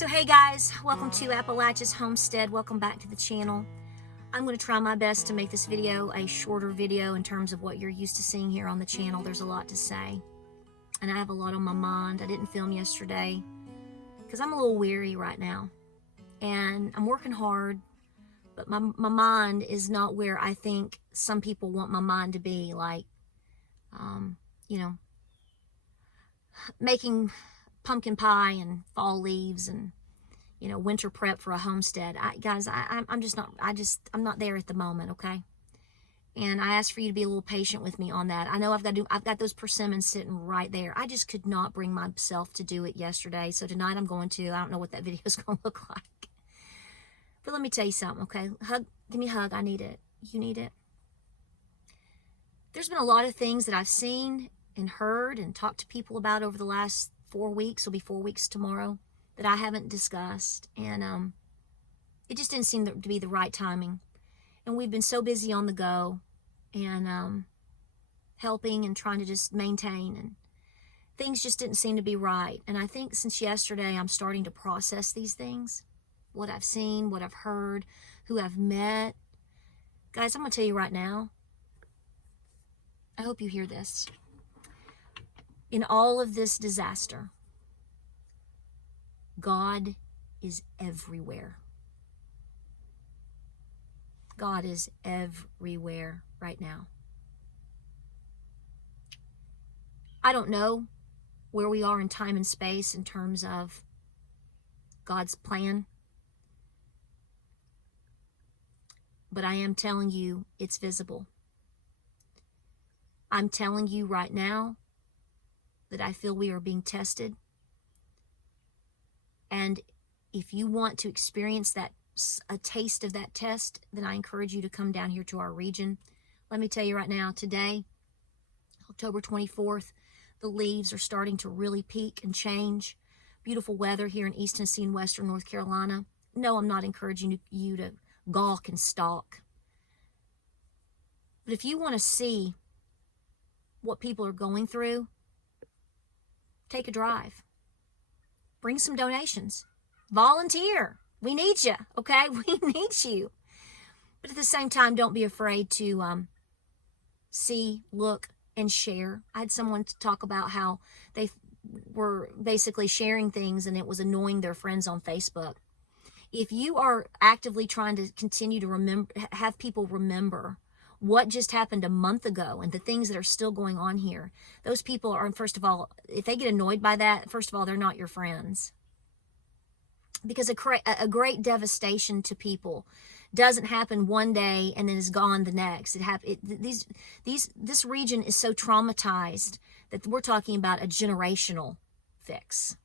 So hey guys, welcome to Appalachia's Homestead. Welcome back to the channel. I'm going to try my best to make this video a shorter video in terms of what you're used to seeing here on the channel. There's a lot to say, and I have a lot on my mind. I didn't film yesterday because I'm a little weary right now, and I'm working hard, but my mind is not where I think some people want my mind to be, like, you know, making pumpkin pie and fall leaves and, you know, winter prep for a homestead. I'm not there at the moment, okay? And I ask for you to be a little patient with me on that. I know I've got those persimmons sitting right there. I just could not bring myself to do it yesterday. So tonight I'm going to. I don't know what that video is going to look like. But let me tell you something, okay? Give me a hug. I need it. You need it. There's been a lot of things that I've seen and heard and talked to people about over the last 4 weeks. It'll be 4 weeks tomorrow, that I haven't discussed, and it just didn't seem to be the right timing. And we've been so busy on the go and helping and trying to just maintain, and things just didn't seem to be right. And I think since yesterday I'm starting to process these things, what I've seen, what I've heard, who I've met. Guys, I'm gonna tell you right now, I hope you hear this. In all of this disaster, God is everywhere. God is everywhere right now. I don't know where we are in time and space in terms of God's plan, but I am telling you it's visible. I'm telling you right now that I feel we are being tested. And if you want to experience that, a taste of that test, then I encourage you to come down here to our region. Let me tell you right now, today, October 24th, the leaves are starting to really peak and change. Beautiful weather here in East Tennessee and Western North Carolina. No, I'm not encouraging you to gawk and stalk. But if you want to see what people are going through, take a drive. Bring some donations. Volunteer. We need you, okay? We need you. But at the same time, don't be afraid to see, look, and share. I had someone talk about how they were basically sharing things and it was annoying their friends on Facebook. If you are actively trying to continue to have people remember what just happened a month ago and the things that are still going on here, those people are, first of all, if they get annoyed by that, first of all, they're not your friends. Because a great devastation to people doesn't happen one day and then is gone the next. This region is so traumatized that we're talking about a generational fix.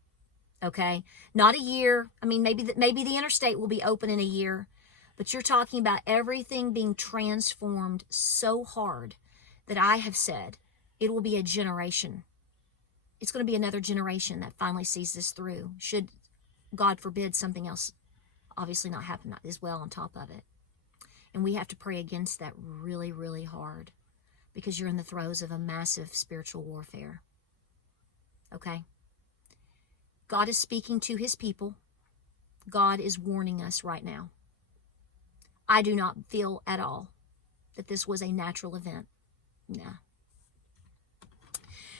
Okay, not a year. I mean, maybe the interstate will be open in a year. But you're talking about everything being transformed so hard that I have said it will be a generation. It's going to be another generation that finally sees this through. Should, God forbid, something else obviously not happen as well on top of it. And we have to pray against that really, really hard because you're in the throes of a massive spiritual warfare. Okay? God is speaking to his people. God is warning us right now. I do not feel at all that this was a natural event. No.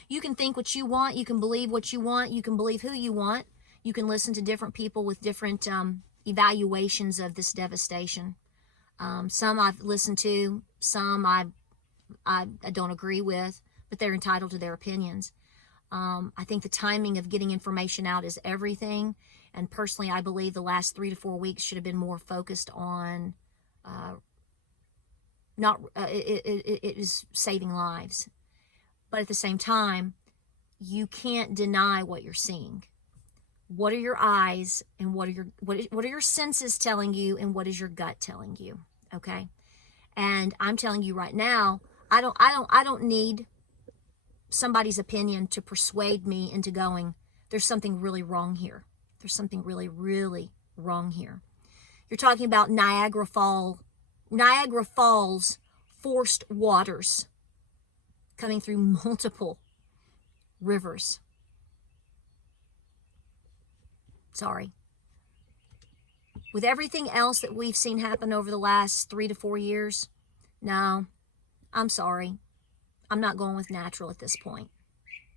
You can think what you want. You can believe what you want. You can believe who you want. You can listen to different people with different evaluations of this devastation. Some I've listened to. Some I don't agree with, but they're entitled to their opinions. I think the timing of getting information out is everything. And personally, I believe the last 3 to 4 weeks should have been more focused on it is saving lives. But at the same time, you can't deny what you're seeing. What are your eyes and what are your senses telling you, and what is your gut telling you? Okay? And I'm telling you right now, I don't need somebody's opinion to persuade me into going, there's something really wrong here. There's something really, really wrong here. You're talking about Niagara Falls forced waters coming through multiple rivers. Sorry. With everything else that we've seen happen over the last 3 to 4 years, no, I'm sorry. I'm not going with natural at this point.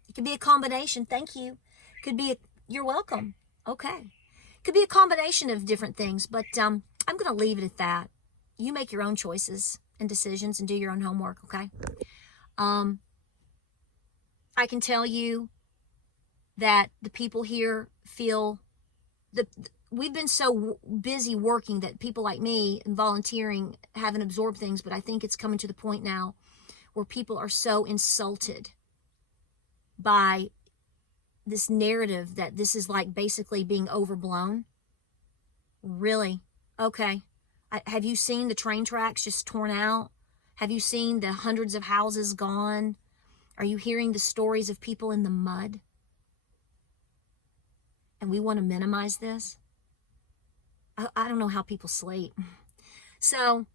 It could be a combination. Thank you. Could be you're welcome. Okay. Could be a combination of different things, but I'm going to leave it at that. You make your own choices and decisions and do your own homework, okay? I can tell you that the people here feel we've been so busy working that people like me and volunteering haven't absorbed things, but I think it's coming to the point now where people are so insulted by this narrative that this is like basically being overblown. Really? Okay. Have you seen the train tracks just torn out? Have you seen the hundreds of houses gone? Are you hearing the stories of people in the mud? And we want to minimize this? I don't know how people sleep. So,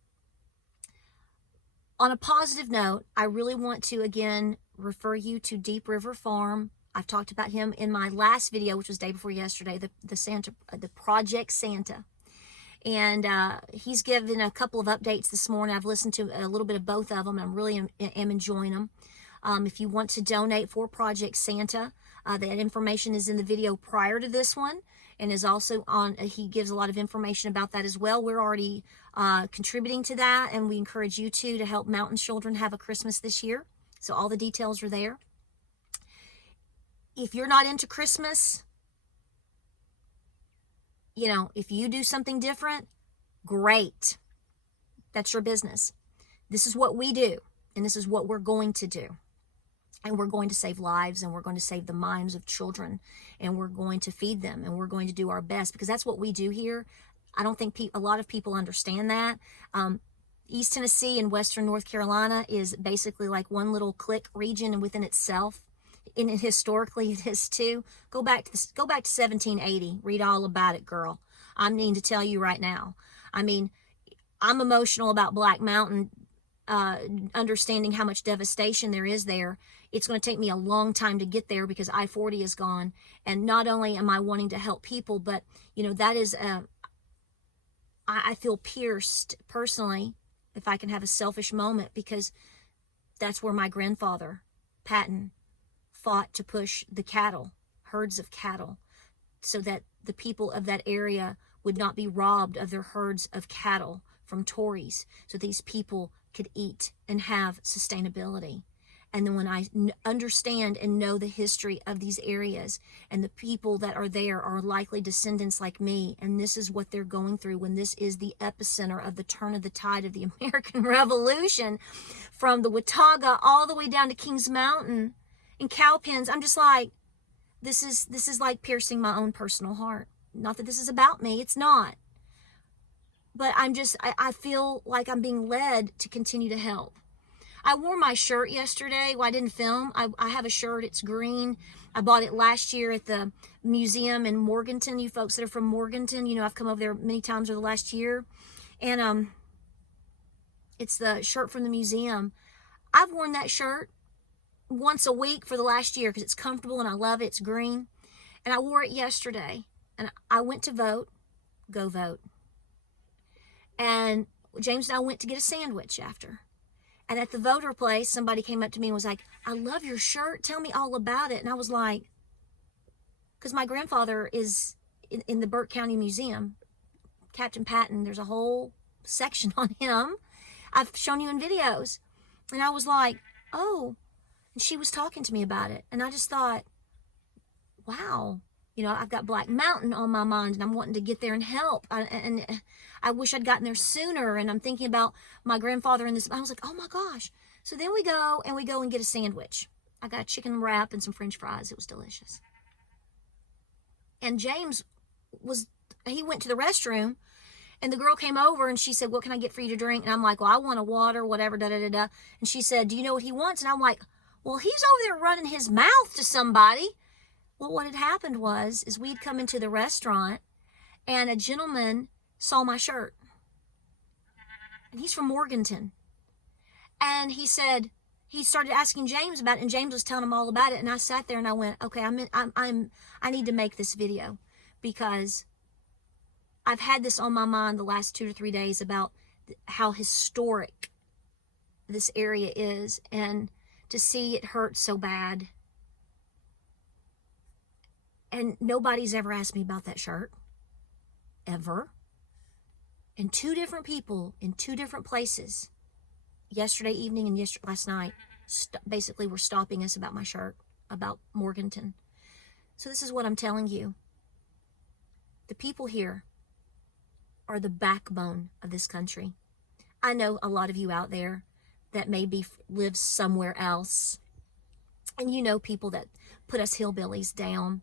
on a positive note, I really want to, again, refer you to Deep River Farm. I've talked about him in my last video, which was day before yesterday, the Project Santa. And he's given a couple of updates this morning. I've listened to a little bit of both of them. I really am enjoying them. If you want to donate for Project Santa, that information is in the video prior to this one, and is also on, he gives a lot of information about that as well. We're already contributing to that, and we encourage you to help mountain children have a Christmas this year. So all the details are there. If you're not into Christmas, you know, if you do something different, great. That's your business. This is what we do, and this is what we're going to do. And we're going to save lives, and we're going to save the minds of children, and we're going to feed them, and we're going to do our best, because that's what we do here. I don't think a lot of people understand that. East Tennessee and Western North Carolina is basically like one little clique region within itself. And historically it is too. Go back to 1780. Read all about it, girl. I mean to tell you right now. I mean, I'm emotional about Black Mountain, understanding how much devastation there is there. It's going to take me a long time to get there because I-40 is gone. And not only am I wanting to help people, but, you know, that is, I feel pierced personally, if I can have a selfish moment, because that's where my grandfather, Patton, fought to push the cattle, herds of cattle, so that the people of that area would not be robbed of their herds of cattle from Tories, so these people could eat and have sustainability. And then when I understand and know the history of these areas, and the people that are there are likely descendants like me, and this is what they're going through when this is the epicenter of the turn of the tide of the American Revolution, from the Watauga all the way down to Kings Mountain and Cowpens, I'm just like, this is like piercing my own personal heart. Not that this is about me, it's not. But I feel like I'm being led to continue to help. I wore my shirt yesterday. Well, I didn't film. I have a shirt. It's green. I bought it last year at the museum in Morganton. You folks that are from Morganton, you know, I've come over there many times over the last year. And it's the shirt from the museum. I've worn that shirt once a week for the last year because it's comfortable and I love it. It's green. And I wore it yesterday. And I went to vote. Go vote. And James and I went to get a sandwich after. And at the voter place, somebody came up to me and was like, I love your shirt. Tell me all about it. And I was like, because my grandfather is in the Burke County Museum. Captain Patton, there's a whole section on him. I've shown you in videos. And I was like, oh. And she was talking to me about it. And I just thought, wow. You know, I've got Black Mountain on my mind, and I'm wanting to get there and help. And I wish I'd gotten there sooner. And I'm thinking about my grandfather in this. I was like, oh my gosh. So then we go and get a sandwich. I got a chicken wrap and some French fries. It was delicious. And James he went to the restroom, and the girl came over and she said, what can I get for you to drink? And I'm like, well, I want a water, whatever, da-da-da-da. And she said, do you know what he wants? And I'm like, well, he's over there running his mouth to somebody. Well, what had happened is we'd come into the restaurant, and a gentleman saw my shirt. And he's from Morganton. And he said, he started asking James about it, and James was telling him all about it. And I sat there and I went, okay, I need to make this video, because I've had this on my mind the last 2 to 3 days about how historic this area is, and to see it hurt so bad. And nobody's ever asked me about that shirt. Ever. And 2 different people in 2 different places, yesterday evening and last night, basically were stopping us about my shirt, about Morganton. So this is what I'm telling you. The people here are the backbone of this country. I know a lot of you out there that maybe live somewhere else, and you know people that put us hillbillies down.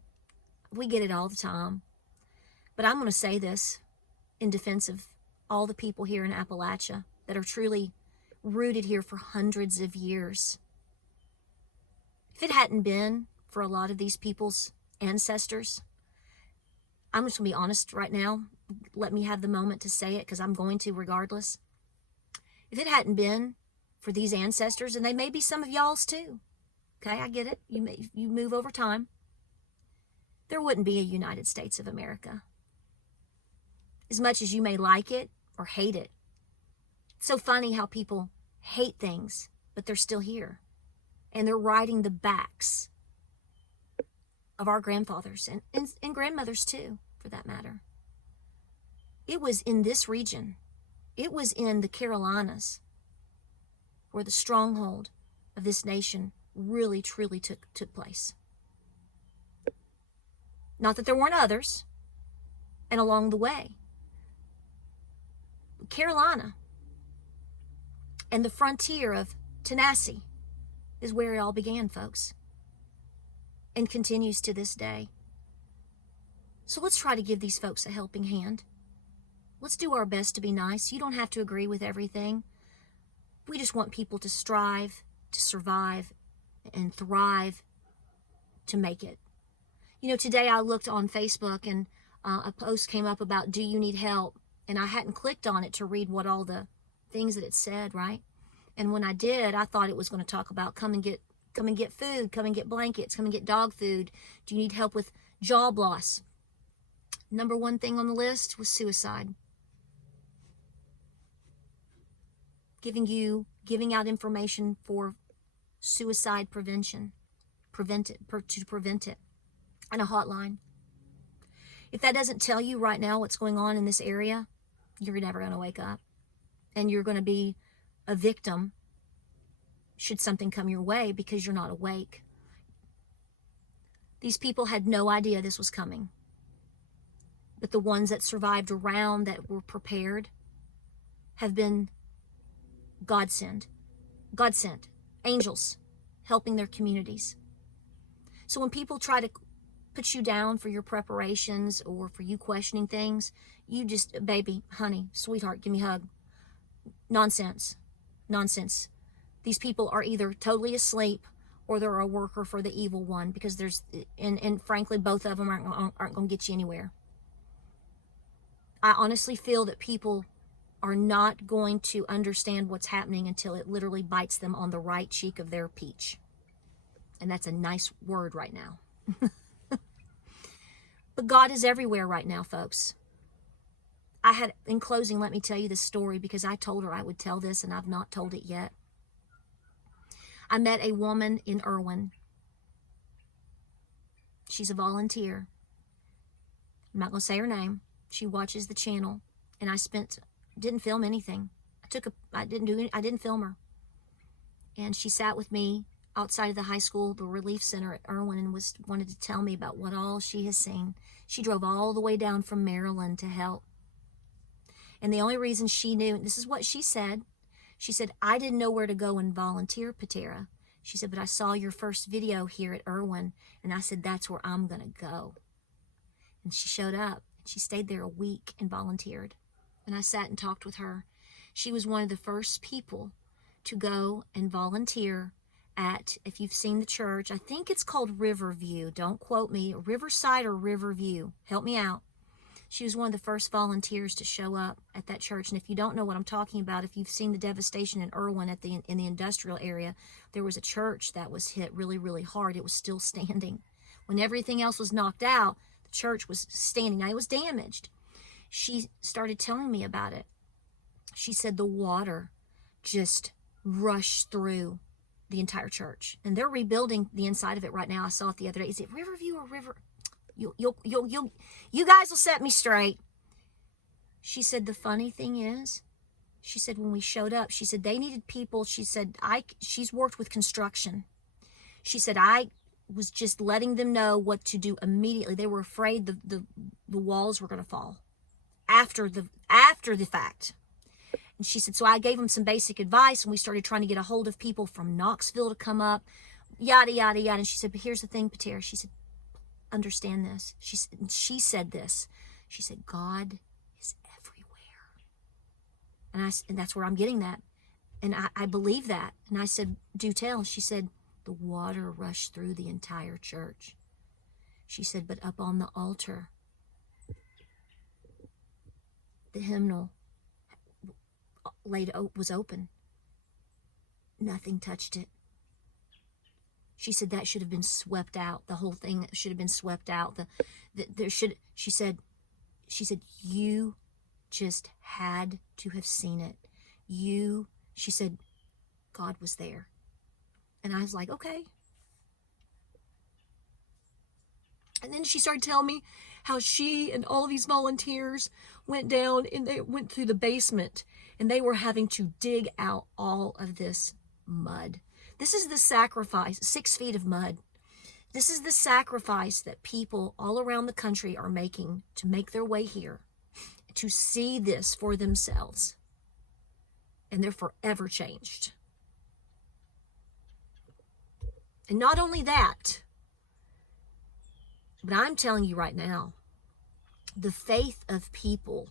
We get it all the time. But I'm going to say this in defense of all the people here in Appalachia that are truly rooted here for hundreds of years. If it hadn't been for a lot of these people's ancestors, I'm just going to be honest right now. Let me have the moment to say it, because I'm going to regardless. If it hadn't been for these ancestors, and they may be some of y'all's too, okay, I get it. You move over time. There wouldn't be a United States of America. As much as you may like it or hate it. It's so funny how people hate things, but they're still here. And they're riding the backs of our grandfathers and grandmothers too, for that matter. It was in this region. It was in the Carolinas where the stronghold of this nation really, truly took place. Not that there weren't others, and along the way. Carolina and the frontier of Tennessee is where it all began, folks, and continues to this day. So let's try to give these folks a helping hand. Let's do our best to be nice. You don't have to agree with everything. We just want people to strive, to survive, and thrive to make it. You know, today I looked on Facebook, and a post came up about, do you need help? And I hadn't clicked on it to read what all the things that it said, right? And when I did, I thought it was going to talk about come and get food, come and get blankets, come and get dog food. Do you need help with job loss? Number 1 thing on the list was suicide. Giving out information for suicide prevention, to prevent it, and a hotline. If that doesn't tell you right now what's going on in this area, you're never going to wake up, and you're going to be a victim should something come your way because you're not awake. These people had no idea this was coming, but the ones that survived around, that were prepared, have been God sent angels helping their communities. So when people try to put you down for your preparations or for you questioning things, you just, baby, honey, sweetheart, give me a hug. Nonsense. These people are either totally asleep or they're a worker for the evil one, because and frankly, both of them aren't going to get you anywhere. I honestly feel that people are not going to understand what's happening until it literally bites them on the right cheek of their peach. And that's a nice word right now. But God is everywhere right now, folks. In closing, let me tell you this story, because I told her I would tell this and I've not told it yet. I met a woman in Irwin. She's a volunteer. I'm not going to say her name. She watches the channel, and didn't film anything. I didn't film her. And she sat with me outside of the high school, the relief center at Irwin, and wanted to tell me about what all she has seen. She drove all the way down from Maryland to help. And the only reason she knew, this is what she said, I didn't know where to go and volunteer, Patara. She said, but I saw your first video here at Irwin, and I said, that's where I'm going to go. And she showed up. She stayed there a week and volunteered. And I sat and talked with her. She was one of the first people to go and volunteer at, if you've seen the church, I think it's called Riverview. Don't quote me. Riverside or Riverview. Help me out. She was one of the first volunteers to show up at that church. And if you don't know what I'm talking about, if you've seen the devastation in Irwin in the industrial area, there was a church that was hit really, really hard. It was still standing. When everything else was knocked out, the church was standing. Now, it was damaged. she started telling me about it. She said the water just rushed through the entire church, and they're rebuilding the inside of it right now. I saw it the other day. Is it Riverview or River? You guys will set me straight. She said the funny thing is, she said when we showed up, she said they needed people. She said she's worked with construction. She said I was just letting them know what to do immediately. They were afraid the walls were going to fall after the fact. And she said, so I gave them some basic advice, and we started trying to get a hold of people from Knoxville to come up, yada, yada, yada. And she said, but here's the thing, Patara. She said, understand this. She said this. She said, God is everywhere. And that's where I'm getting that. And I believe that. And I said, do tell. She said, the water rushed through the entire church. She said, but up on the altar, the hymnal was open. Nothing touched it. She said that should have been swept out. The whole thing should have been swept out. She said you just had to have seen it. She said, God was there. And I was like, okay. And then she started telling me how she and all these volunteers went down and they went through the basement, and they were having to dig out all of this mud. This is the sacrifice, 6 feet of mud. This is the sacrifice that people all around the country are making to make their way here, to see this for themselves. And they're forever changed. And not only that, but I'm telling you right now, the faith of people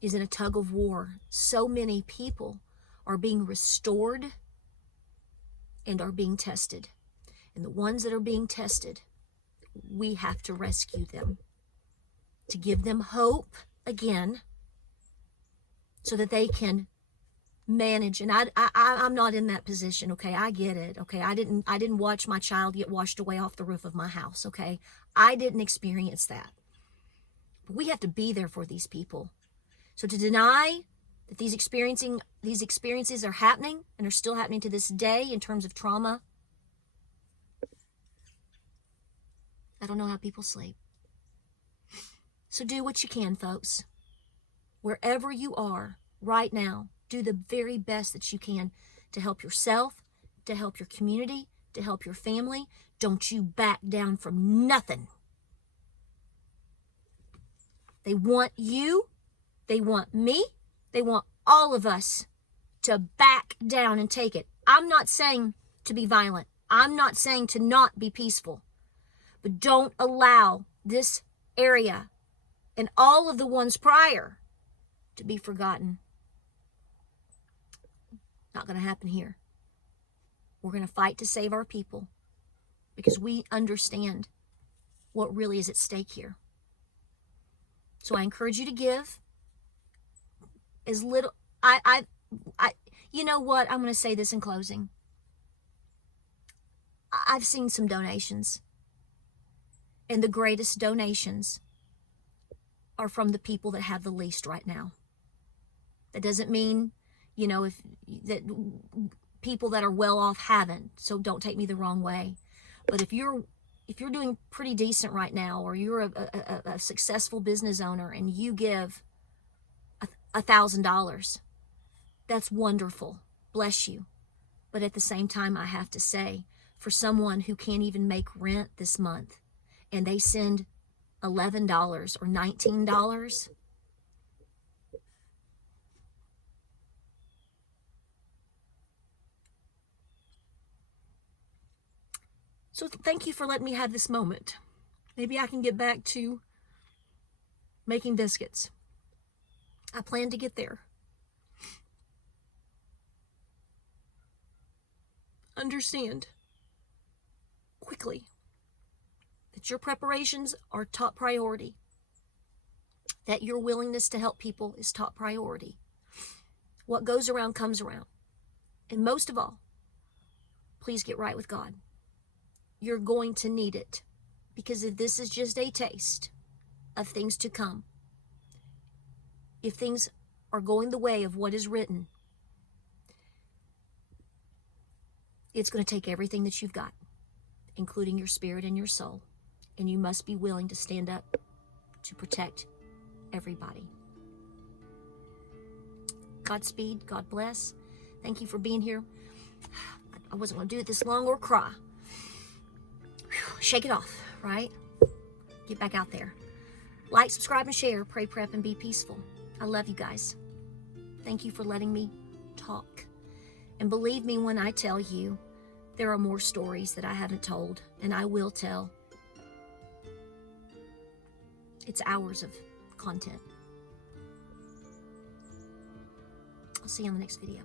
is in a tug of war. So many people are being restored and are being tested. And the ones that are being tested, we have to rescue them, to give them hope again, so that they can manage. And I'm not in that position, okay? I get it, okay? I didn't watch my child get washed away off the roof of my house, okay? I didn't experience that. But we have to be there for these people. So to deny that these experiences are happening and are still happening to this day in terms of trauma, I don't know how people sleep. So do what you can, folks. Wherever you are right now, do the very best that you can to help yourself, to help your community, to help your family. Don't you back down from nothing. They want you, they want me, they want all of us to back down and take it. I'm not saying to be violent. I'm not saying to not be peaceful. But don't allow this area and all of the ones prior to be forgotten. Not going to happen here. We're going to fight to save our people because we understand what really is at stake here. So I encourage you to give as little. You know what? I'm going to say this in closing. I've seen some donations, and the greatest donations are from the people that have the least right now. That doesn't mean, if that people that are well off haven't. So don't take me the wrong way. But if you're doing pretty decent right now, or you're a successful business owner and you give $1,000, that's wonderful. Bless you. But at the same time, I have to say, for someone who can't even make rent this month and they send $11 or $19, so thank you for letting me have this moment. Maybe I can get back to making biscuits. I plan to get there. Understand quickly that your preparations are top priority, that your willingness to help people is top priority. What goes around comes around. And most of all, please get right with God. You're going to need it, because if this is just a taste of things to come, if things are going the way of what is written, it's going to take everything that you've got, including your spirit and your soul. And you must be willing to stand up to protect everybody. Godspeed. God bless. Thank you for being here. I wasn't going to do it this long or cry. Shake it off, right? Get back out there. Like, subscribe, and share. Pray, prep, and be peaceful. I love you guys. Thank you for letting me talk. And believe me when I tell you, there are more stories that I haven't told, and I will tell. It's hours of content. I'll see you on the next video.